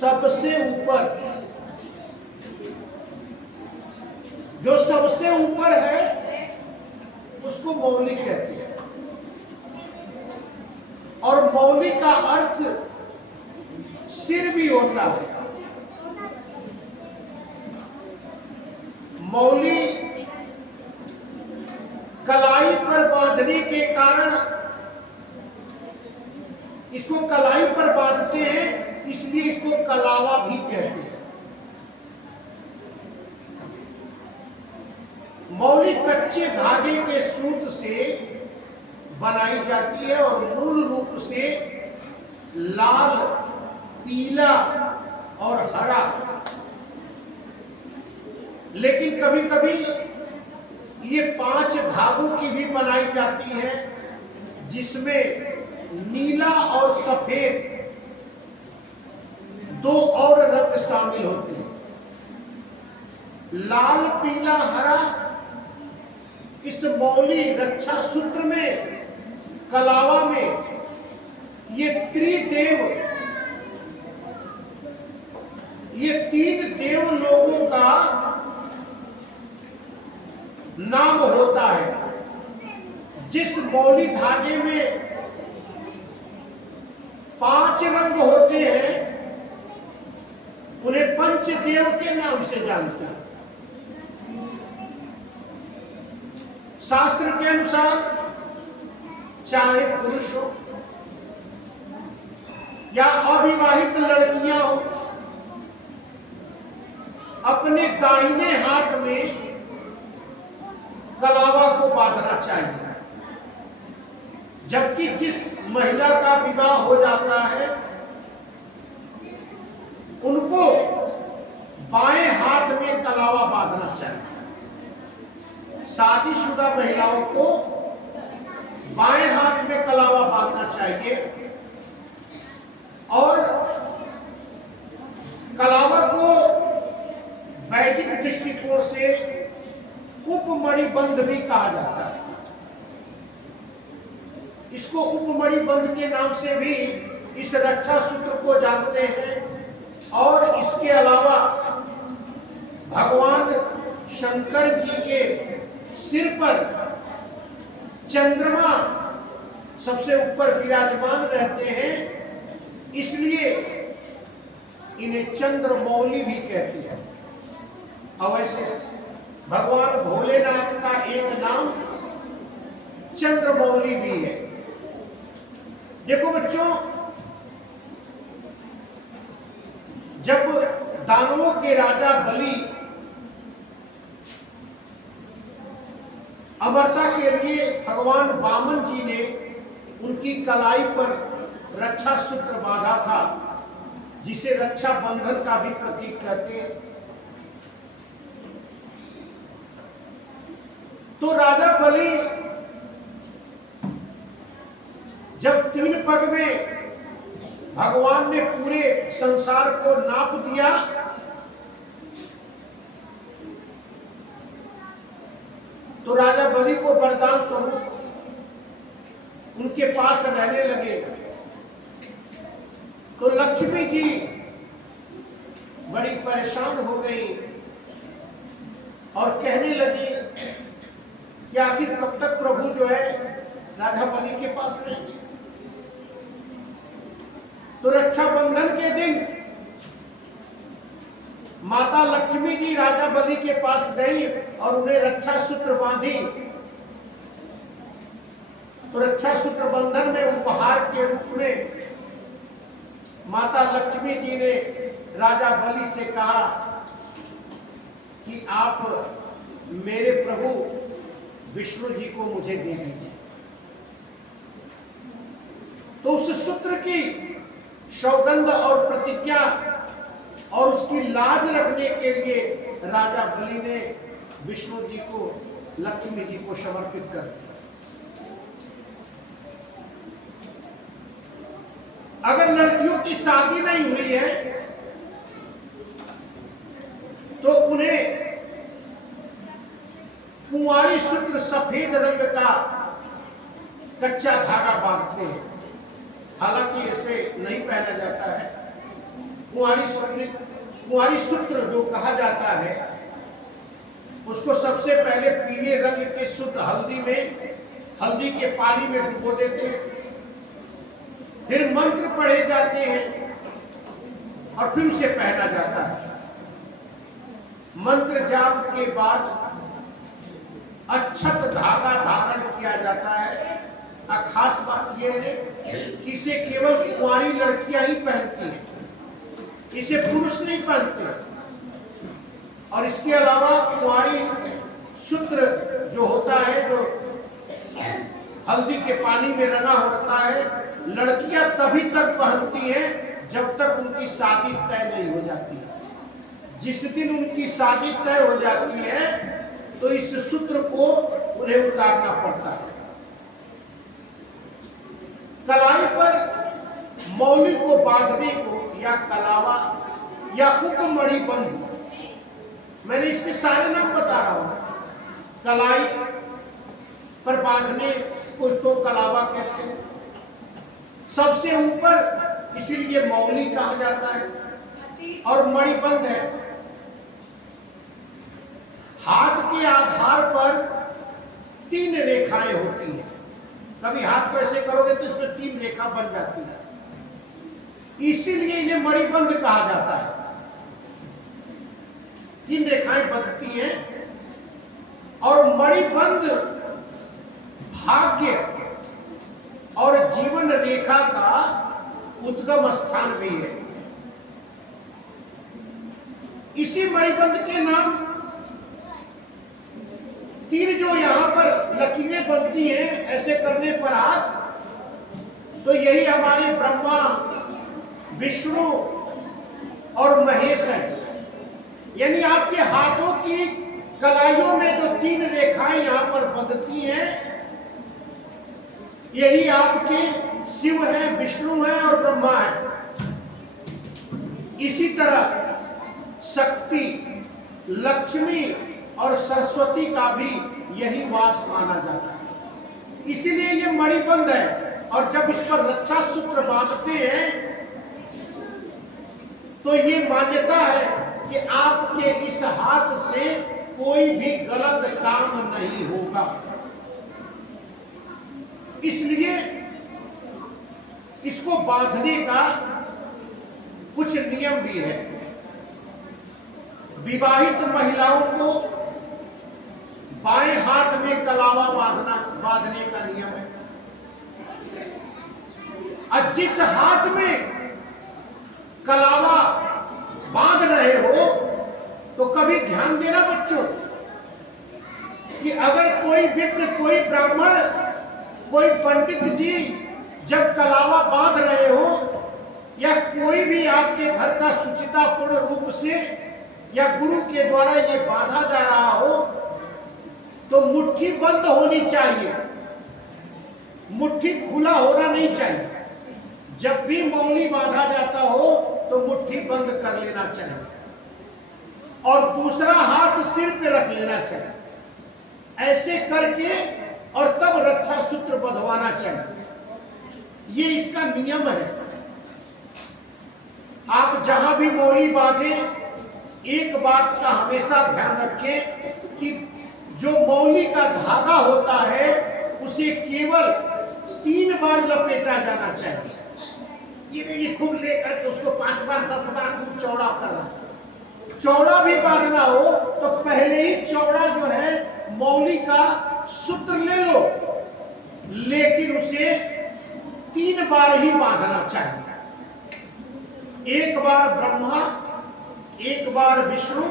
सबसे ऊपर, जो सबसे ऊपर है उसको मौली कहते हैं। और मौली का अर्थ सिर भी होता है। मौली कलाई पर बांधने के कारण इसको कलाई पर बांधते हैं, इसलिए इसको कलावा भी कहते हैं। मौली कच्चे धागे के सूत से बनाई जाती है और मूल रूप से लाल, पीला और हरा, लेकिन कभी कभी ये 5 धागों की भी बनाई जाती है, जिसमें नीला और सफेद 2 और रंग शामिल होते हैं। लाल, पीला, हरा इस मौली रक्षा सूत्र में, कलावा में ये त्रिदेव, ये 3 देव लोगों का नाम होता है। जिस मौली धागे में 5 रंग होते हैं उन्हें पंचदेव के नाम से जानते हैं। शास्त्र के अनुसार चाहे पुरुष हो या अविवाहित लड़कियां हो, अपने दाहिने हाथ में कलावा को बांधना चाहिए। जबकि जिस महिला का विवाह हो जाता है उनको बाएं हाथ में कलावा बांधना चाहिए। शादीशुदा महिलाओं को बाएं हाथ में कलावा बांधना चाहिए और कलावा को वैदिक दृष्टिकोण से उपमणिबंध भी कहा जाता है। इसको उपमणिबंध के नाम से भी इस रक्षा सूत्र को जानते हैं। और इसके अलावा भगवान शंकर जी के सिर पर चंद्रमा सबसे ऊपर विराजमान रहते हैं, इसलिए इन्हें चंद्रमौली भी कहते हैं। और वैसे भगवान भोलेनाथ का एक नाम चंद्रमौली भी है। देखो बच्चों, जब दानवों के राजा बलि अमरता के लिए भगवान वामन जी ने उनकी कलाई पर रक्षा सूत्र बांधा था, जिसे रक्षा बंधन का भी प्रतीक कहते हैं, तो राजा बलि जब 3 पग में भगवान ने पूरे संसार को नाप दिया, तो राजा बलि को वरदान स्वरूप उनके पास रहने लगे। तो लक्ष्मी जी बड़ी परेशान हो गई और कहने लगी कि आखिर कब तक प्रभु जो है राजा बलि के पास रहेंगे। तो रक्षाबंधन के दिन माता लक्ष्मी जी राजा बलि के पास गई और उन्हें रक्षा सूत्र बांधी। तो रक्षा सूत्र बंधन में उपहार के रूप में माता लक्ष्मी जी ने राजा बलि से कहा कि आप मेरे प्रभु विष्णु जी को मुझे दे दीजिए। तो उस सूत्र की सौगंध और प्रतिज्ञा और उसकी लाज रखने के लिए राजा बलि ने विष्णु जी को, लक्ष्मी जी को समर्पित कर दिया। अगर लड़कियों की शादी नहीं हुई है तो उन्हें कुंवारी सूत्र सफेद रंग का कच्चा धागा बांधते हैं। हालांकि ऐसे नहीं पहना जाता है, कुंवारी सूत्र जो कहा जाता है, उसको सबसे पहले पीले रंग के शुद्ध हल्दी के पानी में डुबो देते हैं, फिर मंत्र पढ़े जाते हैं और फिर उसे पहना जाता है। मंत्र जाप के बाद अक्षत धागा धारण किया जाता है। और खास बात यह है कि इसे केवल कुंवारी लड़कियां ही पहनती हैं, इसे पुरुष नहीं पहनते। और इसके अलावा कुंवारी सूत्र जो होता है, जो हल्दी के पानी में रंगा होता है, लड़कियां तभी तक पहनती हैं जब तक उनकी शादी तय नहीं हो जाती है। जिस दिन उनकी शादी तय हो जाती है तो इस सूत्र को उन्हें उतारना पड़ता है। कलाई पर मौली को बांधने को या कलावा या उपमणि बंध, मैंने इसके सारे नाम बता रहा हूं। कलाई पर बांधने को तो कलावा कहते हैं, सबसे ऊपर इसीलिए मौली कहा जाता है, और मणिबंध है। हाथ के आधार पर 3 रेखाएं होती हैं। कभी हाथ को ऐसे करोगे तो इसमें 3 रेखा बन जाती है, इसीलिए इन्हें मणिबंध कहा जाता है। 3 रेखाएं बनती हैं, और मणिबंध भाग्य और जीवन रेखा का उद्गम स्थान भी है। इसी मणिबंध के नाम 3 जो यहां पर लकीरें बनती हैं ऐसे करने पर हाथ, तो यही हमारे ब्रह्मा, विष्णु और महेश है। यानी आपके हाथों की कलाइयों में जो 3 रेखाएं यहां पर बंधती हैं, यही आपके शिव है, विष्णु है और ब्रह्मा है। इसी तरह शक्ति, लक्ष्मी और सरस्वती का भी यही वास माना जाता है, इसीलिए ये मणिबंध है। और जब इस पर रक्षा सूत्र बांधते हैं तो ये मान्यता है कि आपके इस हाथ से कोई भी गलत काम नहीं होगा। इसलिए इसको बांधने का कुछ नियम भी है। विवाहित महिलाओं को बाएं हाथ में कलावा बांधने का नियम है, और जिस हाथ में कलावा बांध रहे हो तो कभी ध्यान देना बच्चों कि अगर कोई विप्र, कोई ब्राह्मण, कोई पंडित जी जब कलावा बांध रहे हो, या कोई भी आपके घर का सुचितापूर्ण रूप से या गुरु के द्वारा ये बांधा जा रहा हो, तो मुट्ठी बंद होनी चाहिए, मुट्ठी खुला होना नहीं चाहिए। जब भी मौली बांधा जाता हो तो मुट्ठी बंद कर लेना चाहिए, और दूसरा हाथ सिर पे रख लेना चाहिए। ऐसे करके और तब रक्षा सूत्र बंधवाना चाहिए। ये इसका नियम है। आप जहां भी मौली बांधे, एक बात का हमेशा ध्यान रखें कि जो मौली का धागा होता है उसे केवल 3 बार लपेटा जाना चाहिए। ये खूब लेकर के उसको 5 बार 10 बार खूब चौड़ा करना। चौड़ा भी बांधना हो तो पहले ही चौड़ा जो है मौली का सूत्र ले लो, लेकिन उसे 3 बार ही बांधना चाहिए। एक बार ब्रह्मा, एक बार विष्णु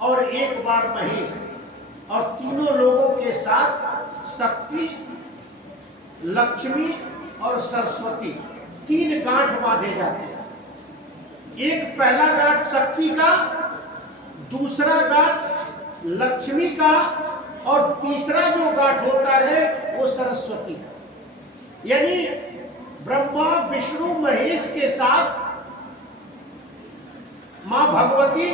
और एक बार महेश, और तीनों लोगों के साथ शक्ति, लक्ष्मी और सरस्वती 3 गांठ बांधे जाते हैं। एक पहला गांठ शक्ति का, दूसरा गांठ लक्ष्मी का, और तीसरा जो गांठ होता है वो सरस्वती का। यानी ब्रह्मा, विष्णु, महेश के साथ मां भगवती,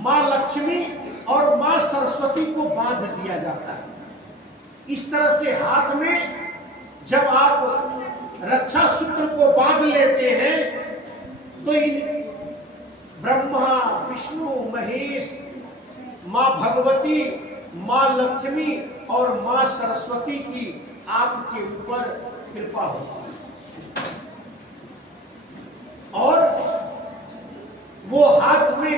मां लक्ष्मी और मां सरस्वती को बांध दिया जाता है। इस तरह से हाथ में जब आप रक्षा सूत्र को बांध लेते हैं तो माँ भगवती, माँ लक्ष्मी और माँ सरस्वती की आपके ऊपर कृपा होती है। और वो हाथ में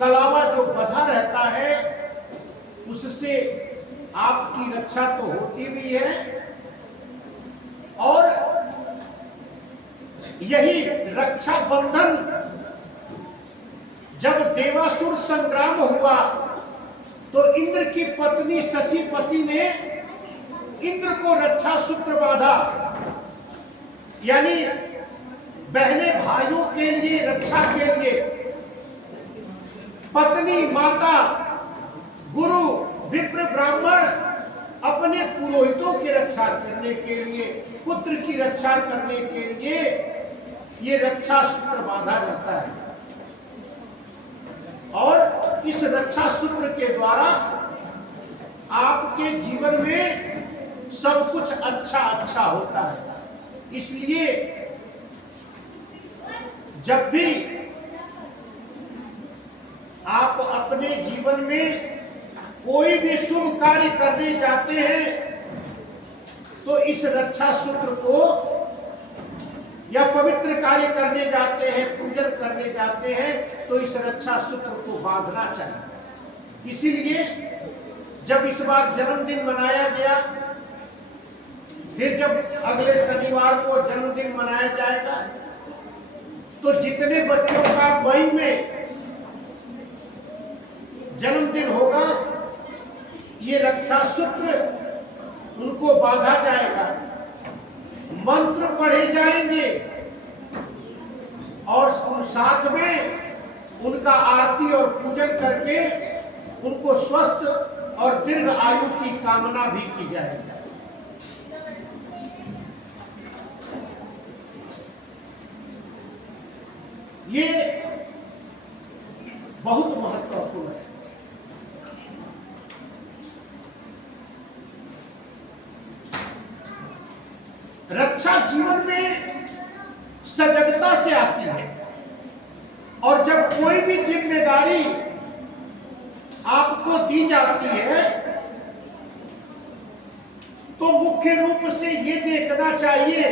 कलावा जो बंधा रहता है, उससे आपकी रक्षा तो होती भी है, और यही रक्षा बंधन जब देवासुर संग्राम हुआ तो इंद्र की पत्नी सचीपति ने इंद्र को रक्षा सूत्र बांधा, यानी बहने भाइयों के लिए, रक्षा के लिए पत्नी, माता, गुरु, विप्र, ब्राह्मण अपने पुरोहितों की रक्षा करने के लिए, पुत्र की रक्षा करने के लिए ये रक्षा सूत्र बांधा जाता है। और इस रक्षा सूत्र के द्वारा आपके जीवन में सब कुछ अच्छा अच्छा होता है। इसलिए जब भी आप अपने जीवन में कोई भी शुभ कार्य करने जाते हैं तो इस रक्षा सूत्र को, या पवित्र कार्य करने जाते हैं, पूजन करने जाते हैं, तो इस रक्षा सूत्र को बांधना चाहिए। इसीलिए जब इस बार जन्मदिन मनाया गया, फिर जब अगले शनिवार को जन्मदिन मनाया जाएगा, तो जितने बच्चों का मई में जन्मदिन होगा, ये रक्षा सूत्र उनको बांधा जाएगा, मंत्र पढ़े जाएंगे और साथ में उनका आरती और पूजन करके उनको स्वस्थ और दीर्घ आयु की कामना भी की जाएगी। ये बहुत महत्वपूर्ण है। रक्षा जीवन में सजगता से आती है, और जब कोई भी जिम्मेदारी आपको दी जाती है तो मुख्य रूप से ये देखना चाहिए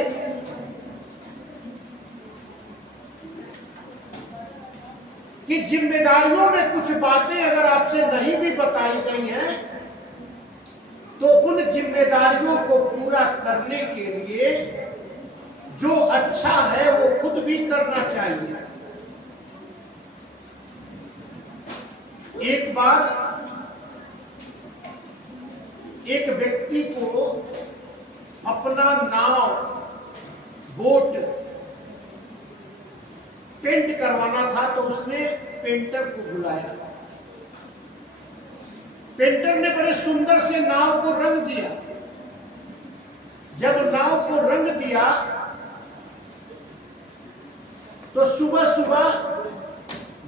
कि जिम्मेदारियों में कुछ बातें अगर आपसे नहीं भी बताई गई हैं तो उन जिम्मेदारियों को पूरा करने के लिए जो अच्छा है वो खुद भी करना चाहिए। एक बार एक व्यक्ति को अपना नाव, बोट पेंट करवाना था, तो उसने पेंटर को बुलाया। पेंटर ने बड़े सुंदर से नाव को रंग दिया। जब नाव को रंग दिया तो सुबह सुबह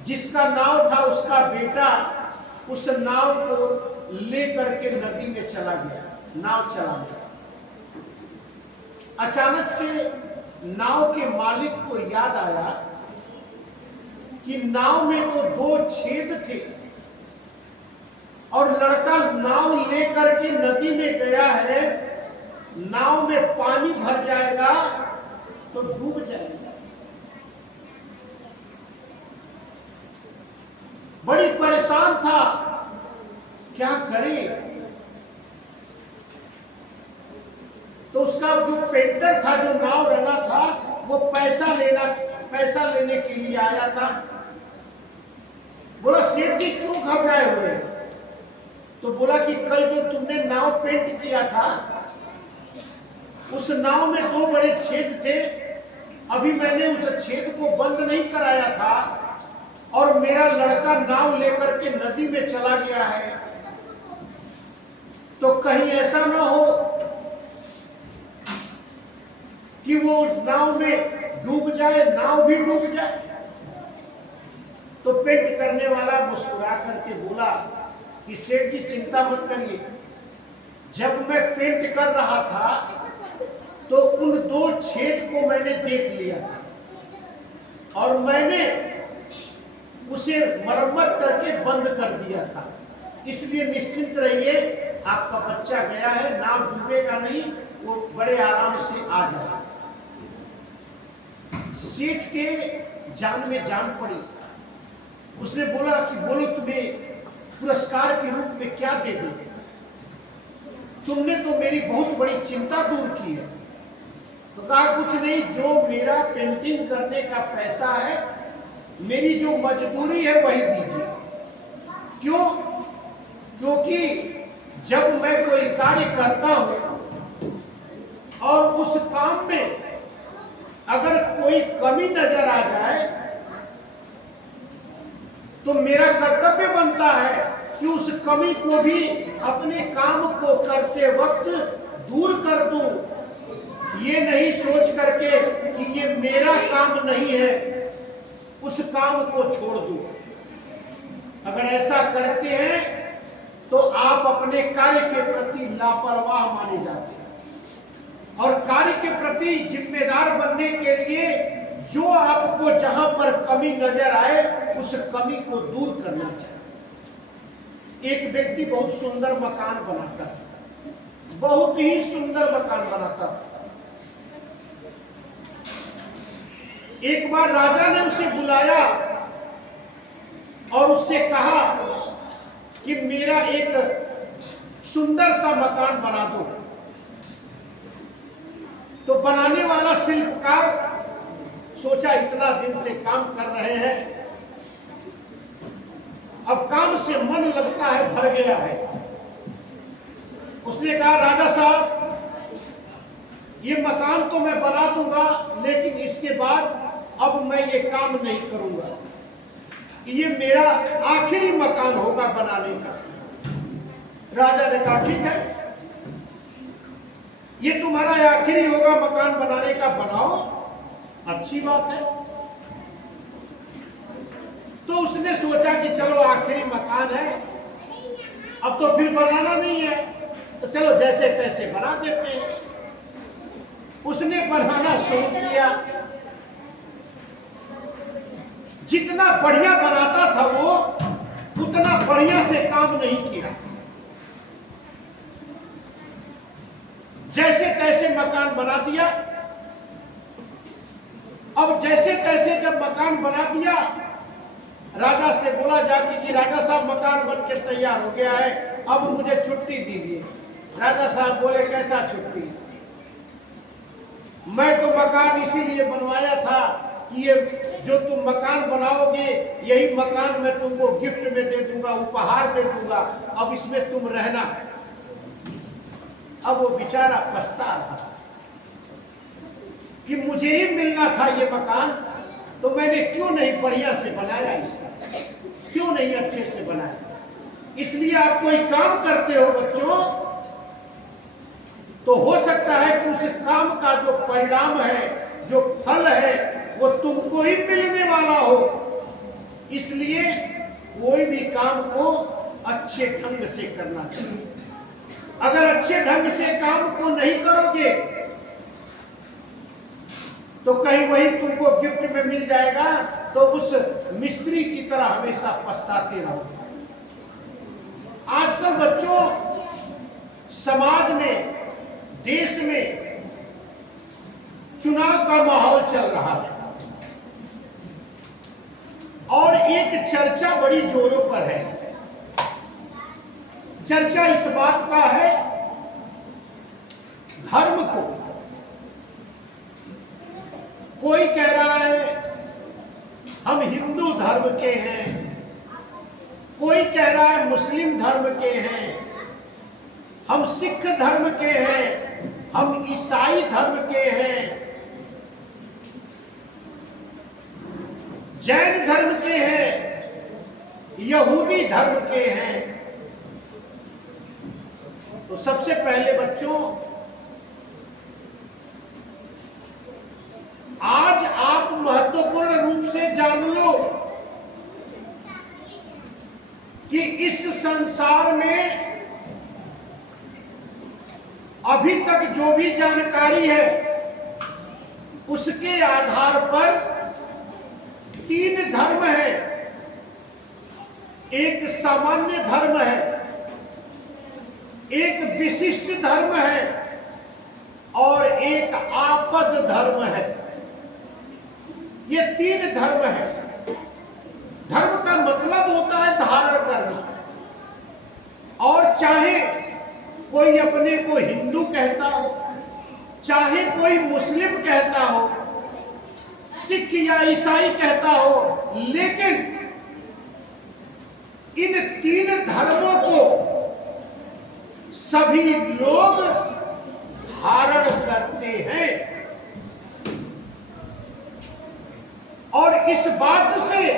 जिसका नाव था उसका बेटा उस नाव को लेकर के नदी में चला गया, नाव चला गया। अचानक से नाव के मालिक को याद आया कि नाव में तो 2 छेद थे और लड़का नाव लेकर के नदी में गया है, नाव में पानी भर जाएगा तो डूब जाएगा। बड़ी परेशान था, क्या करे। तो उसका जो पेंटर था, जो नाव रंगा था, वो पैसा लेने के लिए आया था। बोला, सेठ जी क्यों घबराए हुए हैं? तो बोला कि कल जो तुमने नाव पेंट किया था उस नाव में 2 बड़े छेद थे, अभी मैंने उस छेद को बंद नहीं कराया था और मेरा लड़का नाव लेकर के नदी में चला गया है, तो कहीं ऐसा ना हो कि वो नाव में डूब जाए, नाव भी डूब जाए। तो पेंट करने वाला मुस्कुरा करके बोला कि सेठ जी चिंता मत करिए, जब मैं पेंट कर रहा था तो उन 2 छेद को मैंने देख लिया था और मैंने उसे मरम्मत करके बंद कर दिया था। इसलिए निश्चिंत रहिए, आपका बच्चा गया है, नाव डूबेगा नहीं, वो बड़े आराम से आ जाएगा। सेठ के जान में जान पड़ी। उसने बोला कि बोलो तुम्हें पुरस्कार के रूप में क्या दे दे, तुमने तो मेरी बहुत बड़ी चिंता दूर की है। तो कहा कुछ नहीं, जो मेरा पेंटिंग करने का पैसा है, मेरी जो मजदूरी है वही दीजिए। क्यों? क्योंकि जब मैं कोई कार्य करता हूं और उस काम में अगर कोई कमी नजर आ जाए तो मेरा कर्तव्य बनता है कि उस कमी को भी अपने काम को करते वक्त दूर कर दूं। ये नहीं सोच करके कि ये मेरा काम नहीं है, उस काम को छोड़ दूं। अगर ऐसा करते हैं तो आप अपने कार्य के प्रति लापरवाह माने जाते हैं। और कार्य के प्रति जिम्मेदार बनने के लिए जो आपको जहां पर कमी नजर आए उस कमी को दूर करना चाहिए। एक व्यक्ति बहुत सुंदर मकान बनाता था, बहुत ही सुंदर मकान बनाता था। एक बार राजा ने उसे बुलाया और उससे कहा कि मेरा एक सुंदर सा मकान बना दो। तो बनाने वाला शिल्पकार सोचा इतना दिन से काम कर रहे हैं, अब काम से मन लगता है, भर गया है। उसने कहा राजा साहब, ये मकान तो मैं बना दूंगा, लेकिन इसके बाद अब मैं ये काम नहीं करूंगा, ये मेरा आखिरी मकान होगा बनाने का। राजा ने कहा ठीक है, ये तुम्हारा आखिरी होगा मकान बनाने का, बनाओ, अच्छी बात है। तो उसने सोचा कि चलो आखिरी मकान है, अब तो फिर बनाना नहीं है, तो चलो जैसे तैसे बना देते हैं। उसने बनाना शुरू किया। जितना बढ़िया बनाता था वो, उतना बढ़िया से काम नहीं किया। जैसे तैसे मकान बना दिया। अब जैसे तैसे जब मकान बना दिया, राजा से बोला जाके कि राजा साहब मकान बनके तैयार हो गया है, अब मुझे छुट्टी दीजिए। राजा साहब बोले कैसा छुट्टी? मैं तो मकान इसीलिए बनवाया था कि ये जो तुम मकान बनाओगे, यही मकान मैं तुमको गिफ्ट में दे दूंगा, उपहार दे दूंगा, अब इसमें तुम रहना। अब वो बेचारा पछता रहा कि मुझे ही मिलना था ये मकान, तो मैंने क्यों नहीं बढ़िया से बनाया, इसका क्यों नहीं अच्छे से बनाया। इसलिए आप कोई काम करते हो बच्चों, तो हो सकता है कि उस काम का जो परिणाम है, जो फल है, वो तुमको ही मिलने वाला हो। इसलिए कोई भी काम को अच्छे ढंग से करना चाहिए। अगर अच्छे ढंग से काम को नहीं करोगे तो कहीं वही तुमको गिफ्ट में मिल जाएगा, तो उस मिस्त्री की तरह हमेशा पछताते रहोगे। आजकल बच्चों, समाज में, देश में चुनाव का माहौल चल रहा है और एक चर्चा बड़ी जोरों पर है। चर्चा इस बात का है, धर्म को कोई कह रहा है हम हिंदू धर्म के हैं, कोई कह रहा है मुस्लिम धर्म के हैं, हम सिख धर्म के हैं, हम ईसाई धर्म के हैं, जैन धर्म के हैं, यहूदी धर्म के हैं। तो सबसे पहले बच्चों, आज आप महत्वपूर्ण रूप से जान लो कि इस संसार में अभी तक जो भी जानकारी है उसके आधार पर 3 धर्म हैं एक सामान्य धर्म है, एक विशिष्ट धर्म है और एक आपद धर्म है। ये तीन धर्म है। धर्म का मतलब होता है धारण करना, और चाहे कोई अपने को हिंदू कहता हो, चाहे कोई मुस्लिम कहता हो, सिख या ईसाई कहता हो, लेकिन इन तीन धर्मों को सभी लोग धारण करते हैं। और इस बात से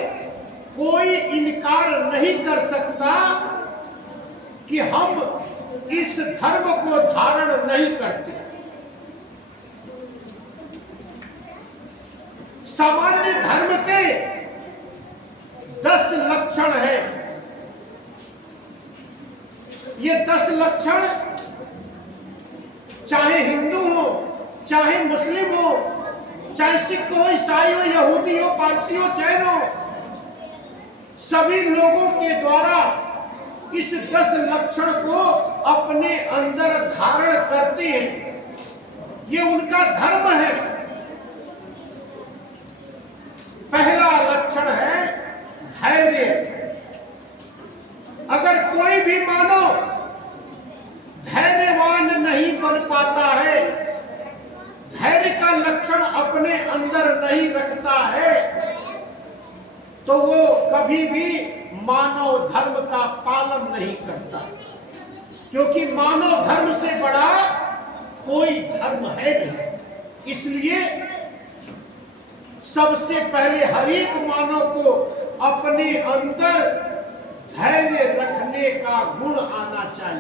कोई इनकार नहीं कर सकता कि हम इस धर्म को धारण नहीं करते। सामान्य धर्म के 10 लक्षण हैं। ये 10 लक्षण चाहे हिंदू हो, चाहे मुस्लिम हो, चाहे सिख हो, ईसाई हो, यहूदी हो, पारसी हो, जैन हो, सभी लोगों के द्वारा इस 10 लक्षण को अपने अंदर धारण करते हैं। ये उनका धर्म है। पहला लक्षण है धैर्य। अगर कोई भी मानव धैर्यवान नहीं बन पाता है, धैर्य का लक्षण अपने अंदर नहीं रखता है, तो वो कभी भी मानव धर्म का पालन नहीं करता। क्योंकि मानव धर्म से बड़ा कोई धर्म है नहीं। इसलिए सबसे पहले हर एक मानव को अपने अंदर धैर्य रखने का गुण आना चाहिए।